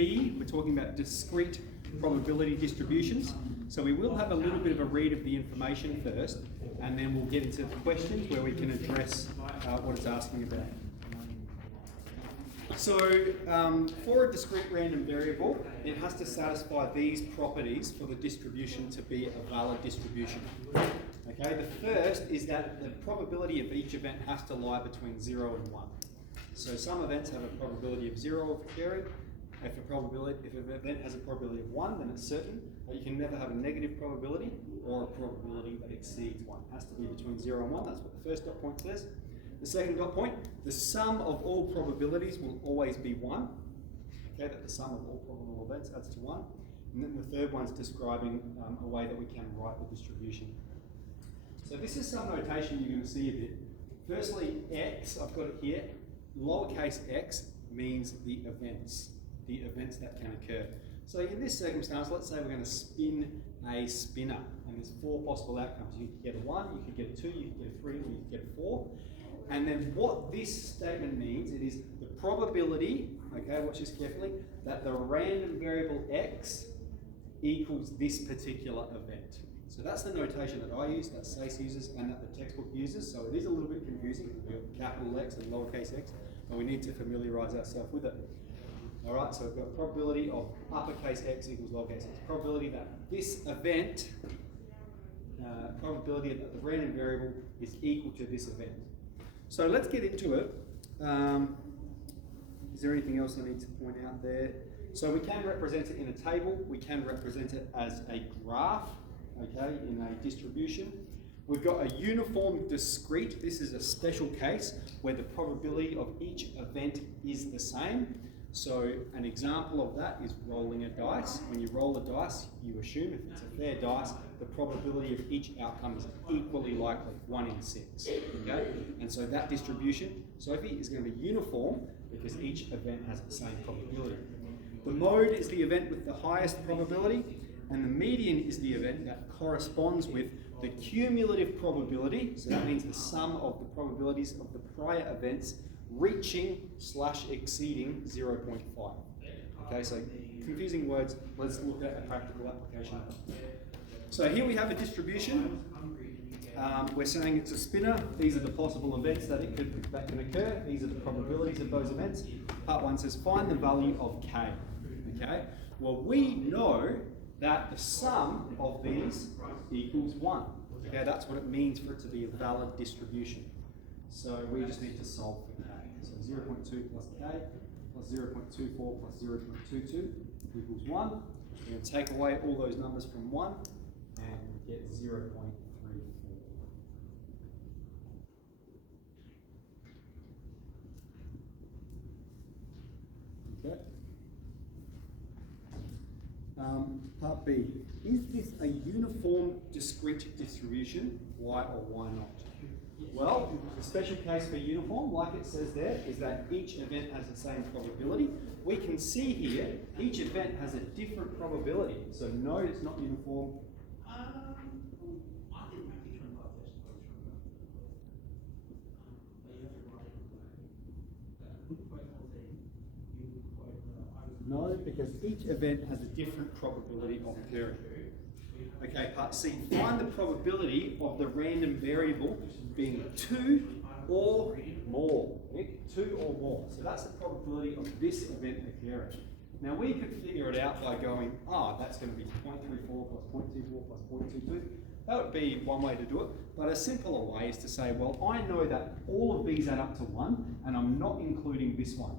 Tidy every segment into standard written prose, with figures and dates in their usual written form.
B, we're talking about discrete probability distributions. So we will have a little bit of a read of the information first, and then we'll get into the questions where we can address what it's asking about. So for a discrete random variable, it has to satisfy these properties for the distribution to be a valid distribution. Okay, the first is that the probability of each event has to lie between 0 and 1. So some events have a probability of 0 of occurring. If an event has a probability of 1, then it's certain, but you can never have a negative probability or a probability that exceeds 1. It has to be between 0 and 1. That's what the first dot point says. The second dot point, the sum of all probabilities will always be 1. Okay, that the sum of all probable events adds to 1. And then the third one's describing a way that we can write the distribution. So this is some notation you're going to see a bit. Firstly, x, I've got it here. Lowercase x means the events that can occur. So in this circumstance, let's say we're going to spin a spinner, and there's 4 possible outcomes. You could get a 1, you could get a 2, you could get a 3, or you could get a 4. And then what this statement means, it is the probability, okay, watch this carefully, that the random variable x equals this particular event. So that's the notation that I use, that SACE uses, and that the textbook uses. So it is a little bit confusing. We've got capital X and lowercase x, and we need to familiarise ourselves with it. All right, so we've got probability of uppercase x equals lowercase x. Probability that this event, probability that the random variable is equal to this event. So let's get into it. Is there anything else I need to point out there? So we can represent it in a table. We can represent it as a graph, okay, in a distribution. We've got a uniform discrete. This is a special case where the probability of each event is the same. So an example of that is rolling a dice. When you roll a dice, you assume if it's a fair dice, the probability of each outcome is equally likely, 1 in 6. Okay? And so that distribution, Sophie, is going to be uniform because each event has the same probability. The mode is the event with the highest probability, and the median is the event that corresponds with the cumulative probability. So that means the sum of the probabilities of the prior events reaching/exceeding 0.5. Okay, so confusing words. Let's look at a practical application. So here we have a distribution. We're saying it's a spinner. These are the possible events that can occur. These are the probabilities of those events. Part 1 says find the value of k. Okay. Well, we know that the sum of these equals 1. Okay, that's what it means for it to be a valid distribution. So we just need to solve for k. So 0.2 plus k plus 0.24 plus 0.22 equals 1. We're going to take away all those numbers from 1 and get 0.34. Okay. Part B. Is this a uniform discrete distribution? Why or why not? Well, the special case for uniform, like it says there, is that each event has the same probability. We can see here, each event has a different probability. So no, it's not uniform. No, because each event has a different probability of occurring. Okay, part C, find the probability of the random variable being 2 or more. 2 or more. So that's the probability of this event occurring. Now we could figure it out by going, that's going to be 0.34 plus 0.24 plus 0.22. That would be one way to do it. But a simpler way is to say, well, I know that all of these add up to 1, and I'm not including this one.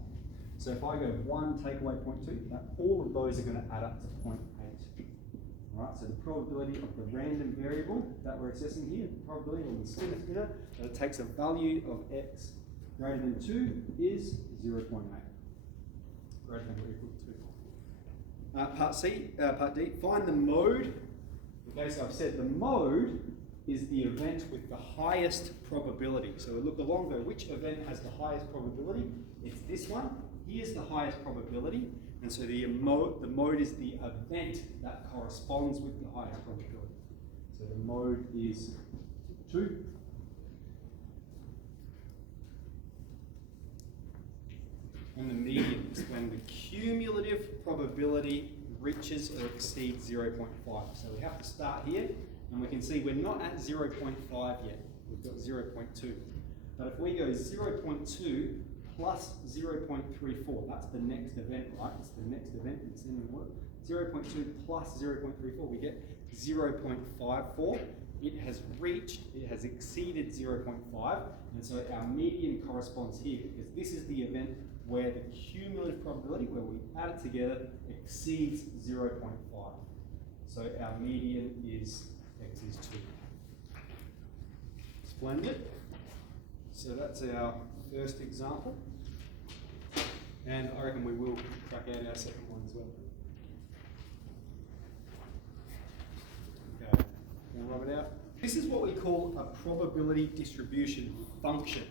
So if I go 1, take away 0.2, all of those are going to add up to 0.8. Alright, so the probability of the random variable that we're assessing here, the probability of the spinner that it takes a value of x greater than 2 is 0.8. Greater than or equal to 2. Part D, find the mode. Okay, so I've said the mode is the event with the highest probability. So we look along there, which event has the highest probability? It's this one. Here's the highest probability. And so the mode is the event that corresponds with the highest probability. So the mode is 2. And the median is when the cumulative probability reaches or exceeds 0.5. So we have to start here, and we can see we're not at 0.5 yet. We've got 0.2. But if we go 0.2 plus 0.34, that's the next event, right? It's the next event that's in the work. 0.2 plus 0.34, we get 0.54. It has exceeded 0.5, and so our median corresponds here, because this is the event where the cumulative probability, where we add it together, exceeds 0.5. So our median is x is 2. Splendid. So that's our first example. And I reckon we will crack out our second one as well. Okay, we'll rub it out. This is what we call a probability distribution function.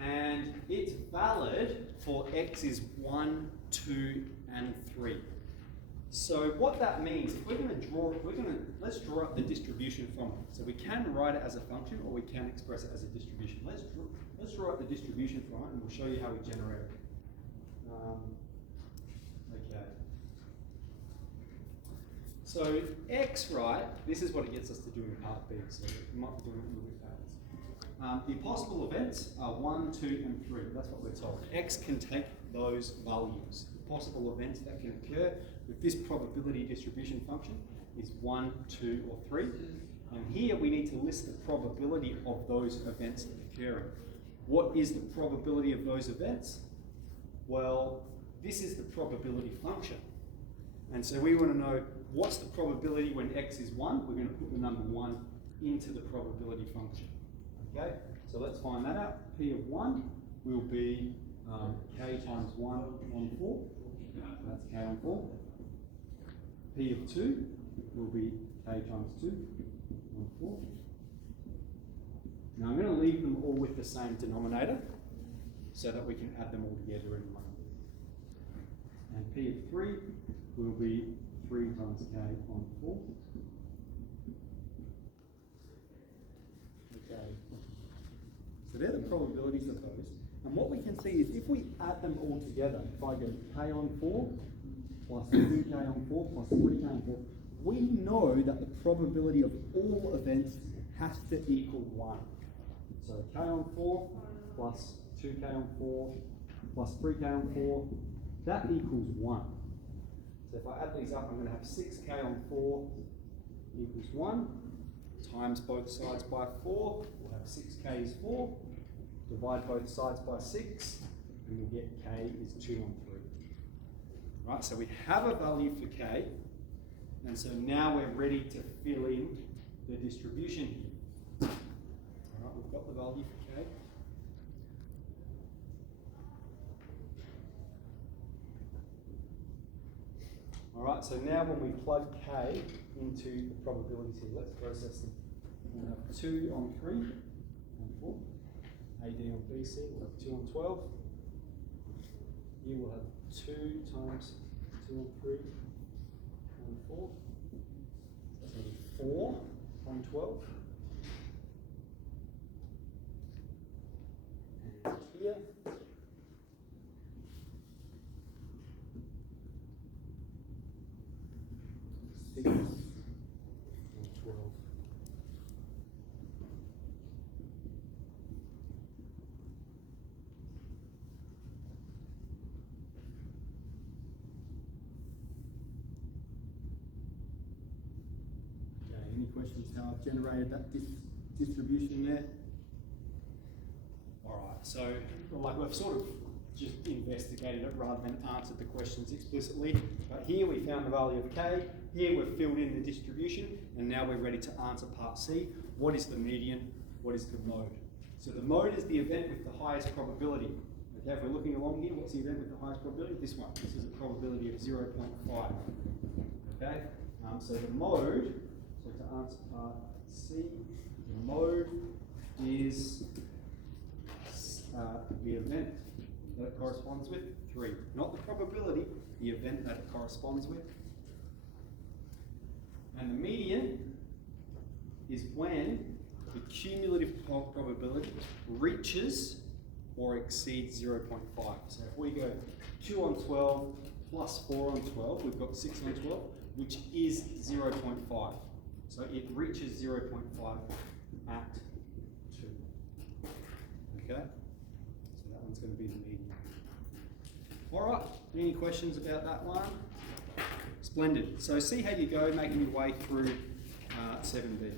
And it's valid for x is 1, 2, and 3. So what that means, if we're going to draw, let's draw up the distribution from it. So we can write it as a function, or we can express it as a distribution. Let's draw up the distribution from it, and we'll show you how we generate it. Okay. So x, right, this is what it gets us to do in part B, so we might be doing it a little bit fast. The possible events are 1, 2, and 3. That's what we're told. X can take those values. The possible events that can occur with this probability distribution function is 1, 2, or 3. And here we need to list the probability of those events occurring. What is the probability of those events? Well, this is the probability function. And so we want to know what's the probability when x is 1. We're going to put the number 1 into the probability function. Okay, so let's find that out. P of 1 will be k times 1 on 4. So that's k on 4. P of 2 will be k times 2 on 4. Now I'm going to leave them all with the same denominator so that we can add them all together in one. And P of 3 will be 3 times k on 4. Okay. So they're the probabilities of those. And what we can see is if we add them all together, if I go k on 4 plus 2k on 4 plus 3k on 4, we know that the probability of all events has to equal 1. So k on 4 plus 2k on 4 plus 3k on 4, that equals 1. So if I add these up, I'm going to have 6k on 4 equals 1, times both sides by 4, we'll have 6k is 4, divide both sides by 6, and we'll get k is 2 on 3. Right, so we have a value for k, and so now we're ready to fill in the distribution here. All right, we've got the value for k. All right, so now when we plug k into the probabilities here, let's process them. We'll have 2 on 3 on 4. AD on BC, we'll have 2 on 12. Here we'll have 2 times 2 on 3 on 4. That's going to be 4 on 12. And here, 6 on 12. Any questions how I've generated that distribution there? All right, so like we've sort of just investigated it rather than answered the questions explicitly. But here we found the value of k, here we've filled in the distribution, and now we're ready to answer part C. What is the median? What is the mode? So the mode is the event with the highest probability. Okay, if we're looking along here, what's the event with the highest probability? This one. This is a probability of 0.5. Okay, so the mode, so to answer part C, the mode is the event that it corresponds with, 3. Not the probability, the event that it corresponds with. And the median is when the cumulative probability reaches or exceeds 0.5. So if we go 2 on 12 plus 4 on 12, we've got 6 on 12, which is 0.5. So it reaches 0.5 at 2. Okay? So that one's going to be the median. Alright, any questions about that one? Splendid. So see how you go making your way through 7B.